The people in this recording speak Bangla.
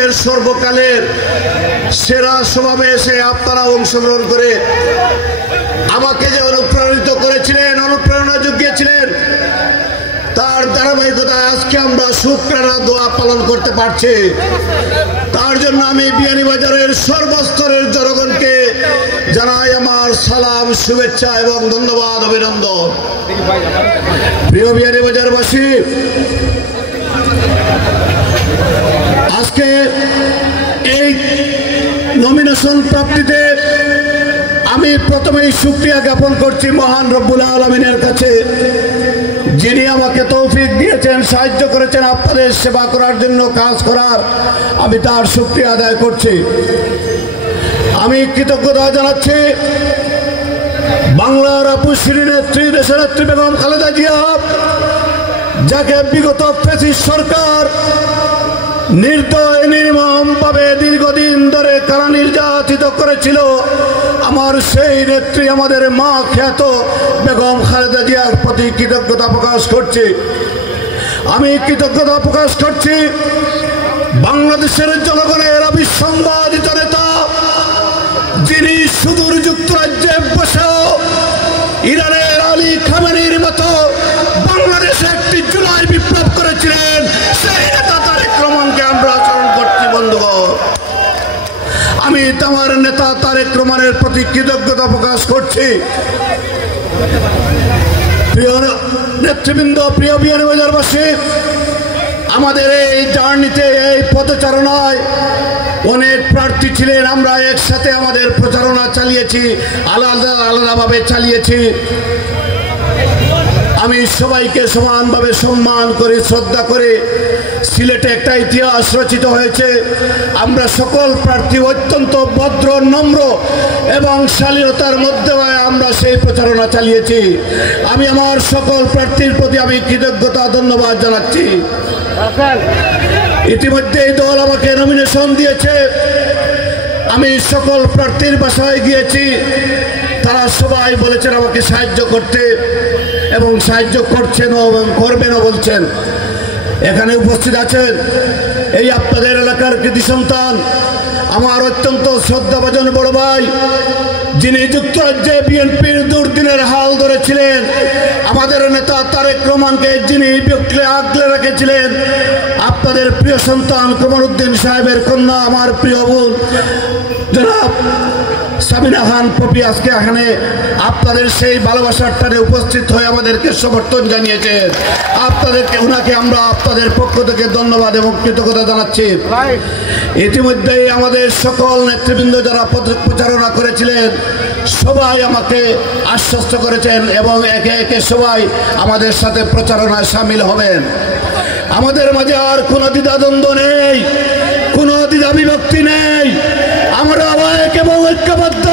বাংলাদেশের সর্বকালের সেরা সমাবেশে আপনারা অংশগ্রহণ করে আমাকে যে অনুপ্রাণিত করেছিলেন, অনুপ্রেরণা জুগিয়েছিলেন, তার ধারাবাহিকতায় আজকে আমরা শুকরানা দোয়া পালন করতে পারছি। তার জন্য আমি বিয়ানীবাজারের সর্বস্তরের জনগণকে জানাই আমার সালাম, শুভেচ্ছা এবং ধন্যবাদ, অভিনন্দন। প্রিয় বিয়ানীবাজারবাসী, আজকে এই নমিনেশন প্রাপ্তিতে আমি প্রথমেই শুকরিয়া জ্ঞাপন করছি মহান রব্বুল আলামিনের কাছে, যিনি আমাকে তৌফিক দিয়েছেন, সাহায্য করেছেন আপনাদের সেবা করার জন্য, কাজ করার। আমি তার শুকরিয়া আদায় করছি। আমি কৃতজ্ঞতা জানাচ্ছি বাংলার আপুশ্রী নেত্রী, দেশনেত্রী বেগম খালেদা জিয়া, যাকে বিগত ফ্যাসিস্ট সরকার নির্দয় নির্মমভাবে দীর্ঘদিন ধরে কারা নির্যাতিত করেছিল। আমার সেই নেত্রী, আমাদের মা খ্যাত বেগম খালেদা জিয়ার প্রতি কৃতজ্ঞতা প্রকাশ করছি। আমি কৃতজ্ঞতা প্রকাশ করছি বাংলাদেশের জনগণের অবিসংবাদিত নেতা, যিনি সুদূর যুক্তরাজ্যে বসেও ইরানের আলী খামেনির মতো বাংলাদেশে একটি জুলাই বিপ্লব করেছিলেন, সেই নেতা তারেক রহমানকে আমরা স্মরণ করছি। বন্ধুগণ, আমি আমার নেতা তারেক রহমানের প্রতি কৃতজ্ঞতা প্রকাশ করছি। প্রিয় নেতৃবৃন্দ, প্রিয় বিয়ানীবাজারবাসী, আমাদের এই জার্নিতে, এই পদচারণায় অনেক প্রার্থী ছিলেন। আমরা একসাথে আমাদের প্রচারণা চালিয়েছি, আলাদা আলাদাভাবে চালিয়েছি। আমি সবাইকে সমানভাবে সম্মান করে, শ্রদ্ধা করে, সিলেটে একটা ইতিহাস রচিত হয়েছে। আমরা সকল প্রার্থী অত্যন্ত ভদ্র, নম্র এবং শালীনতার মধ্যে আমরা সেই প্রচারণা চালিয়েছি। আমি আমার সকল প্রার্থীর প্রতি আমি কৃতজ্ঞতা, ধন্যবাদ জানাচ্ছি। ইতিমধ্যে এই দল আমাকে নমিনেশন দিয়েছে। আমি সকল প্রার্থীর বাসায় গিয়েছি, তারা সবাই বলেছেন আমাকে সাহায্য করতে, এবং সাহায্য করছেন এবং করবেনও বলছেন। এখানে উপস্থিত আছেন এই আপনাদের এলাকার কৃতি সন্তান, আমার অত্যন্ত শ্রদ্ধাভাজন বড় ভাই, যিনি যুক্তরাজ্যে বিএনপির দুর্দিনের হাল ধরেছিলেন, আমাদের নেতা তারেক রহমানকে যিনি আগলে রেখেছিলেন, আপনাদের প্রিয় সন্তান কমরউদ্দিন সাহেবের কন্যা, আমার প্রিয় বোন জনাব সামিনা খান পপি, আজকে এখানে আপনাদের সেই ভালোবাসার টানে উপস্থিত হয়ে আমাদেরকে সমর্থন জানিয়েছেন। আপনাদেরকে, ওনাকে আমরা আপনাদের পক্ষ থেকে ধন্যবাদ এবং কৃতজ্ঞতা জানাচ্ছি। ইতিমধ্যেই আমাদের সকল নেতৃবৃন্দ যারা প্রচারণা করেছিলেন, সবাই আমাকে আশ্বস্ত করেছেন এবং একে একে সবাই আমাদের সাথে প্রচারণায় সামিল হবেন। আমাদের মাঝে আর কোনো দ্বিধাদ্বন্দ্ব নেই, কোনো দ্বিধা বিভক্তি নেই। আমরা এক এবং ঐক্যবদ্ধ।